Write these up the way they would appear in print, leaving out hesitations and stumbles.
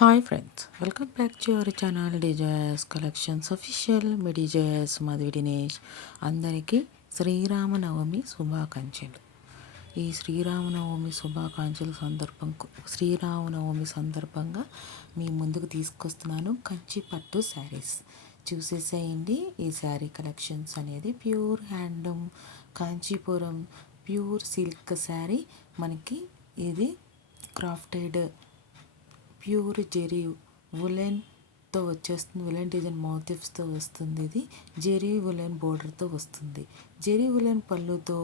Hi friends, welcome back to our channel deserves collections official. Me deserves Madhavi Dinesh. అందరికీ శ్రీరామనవమి శుభాకాంక్షలు. ఈ శ్రీరామనవమి సందర్భంగా మీ ముందుకు తీసుకొస్తున్నాను కంచి పట్టు శారీస్. చూసేసేయండి. ఈ శారీ కలెక్షన్స్ అనేది pure handloom Kanchipuram pure silk sari. మనకి ఇది క్రాఫ్టెడ్ ప్యూర్ జెరీ వులెన్తో వచ్చేస్తుంది. వులెన్ డిజైన్ మోటివ్స్తో వస్తుంది. ఇది జెరీ వులెన్ బోర్డర్తో వస్తుంది. జెరీ వులెన్ పళ్ళుతో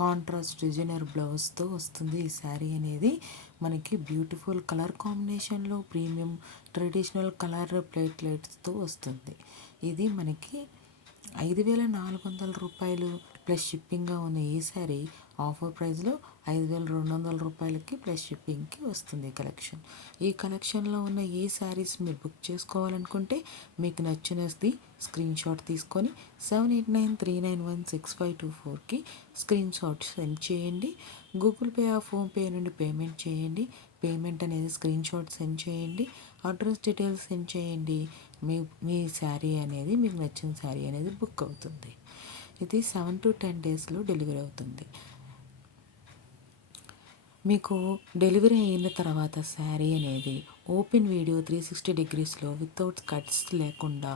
కాంట్రాస్ట్ డిజైనర్ బ్లౌజ్తో వస్తుంది. ఈ శారీ అనేది మనకి బ్యూటిఫుల్ కలర్ కాంబినేషన్లో ప్రీమియం ట్రెడిషనల్ కలర్ ప్లేట్లెట్స్తో వస్తుంది. ఇది మనకి 5,400 రూపాయలు ప్లస్ షిప్పింగ్గా ఉన్న ఈ శారీ ఆఫర్ ప్రైస్లో 5,200 రూపాయలకి ప్లస్ షిప్పింగ్కి వస్తుంది కలెక్షన్. ఈ కలెక్షన్లో ఉన్న ఈ శారీస్ మీరు బుక్ చేసుకోవాలనుకుంటే మీకు నచ్చినది స్క్రీన్ షాట్ తీసుకొని 7893916524కి స్క్రీన్ షాట్ సెండ్ చేయండి. గూగుల్ పే ఆ ఫోన్పే నుండి పేమెంట్ చేయండి. పేమెంట్ అనేది స్క్రీన్ షాట్ సెండ్ చేయండి. అడ్రస్ డీటెయిల్స్ సెండ్ చేయండి. మీ శారీ అనేది మీకు నచ్చిన శారీ అనేది బుక్ అవుతుంది. ఇది 7 to 10 డేస్లో డెలివరీ అవుతుంది. మీకు డెలివరీ అయిన తర్వాత శారీ అనేది ఓపెన్ వీడియో 360 డిగ్రీస్లో వితౌట్ కట్స్ లేకుండా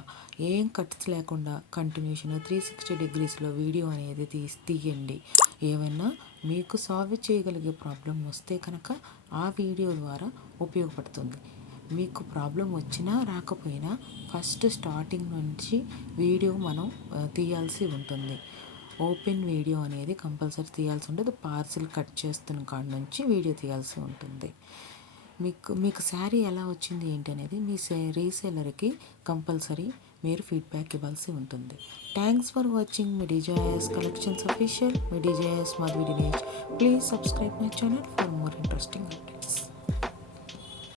కంటిన్యూషన్ 360 డిగ్రీస్లో వీడియో అనేది తీయండి. ఏమైనా మీకు సాల్వ్ చేయగలిగే ప్రాబ్లం వస్తే కనుక ఆ వీడియో ద్వారా ఉపయోగపడుతుంది. మీకు ప్రాబ్లం వచ్చినా రాకపోయినా ఫస్ట్ స్టార్టింగ్ నుంచి వీడియో మనం తీయాల్సి ఉంటుంది. ఓపెన్ వీడియో అనేది కంపల్సరీ తీయాల్సి ఉంటుంది. పార్సిల్ కట్ చేస్తున్న కాడ నుంచి వీడియో తీయాల్సి ఉంటుంది. మీకు శారీ ఎలా వచ్చింది ఏంటి అనేది మీ రీసేలర్కి కంపల్సరీ మీరు ఫీడ్బ్యాక్ ఇవ్వాల్సి ఉంటుంది. Thanks for watching me deserves collections official. Me deserves Madhavi Dinesh. Please subscribe my channel for more interesting updates.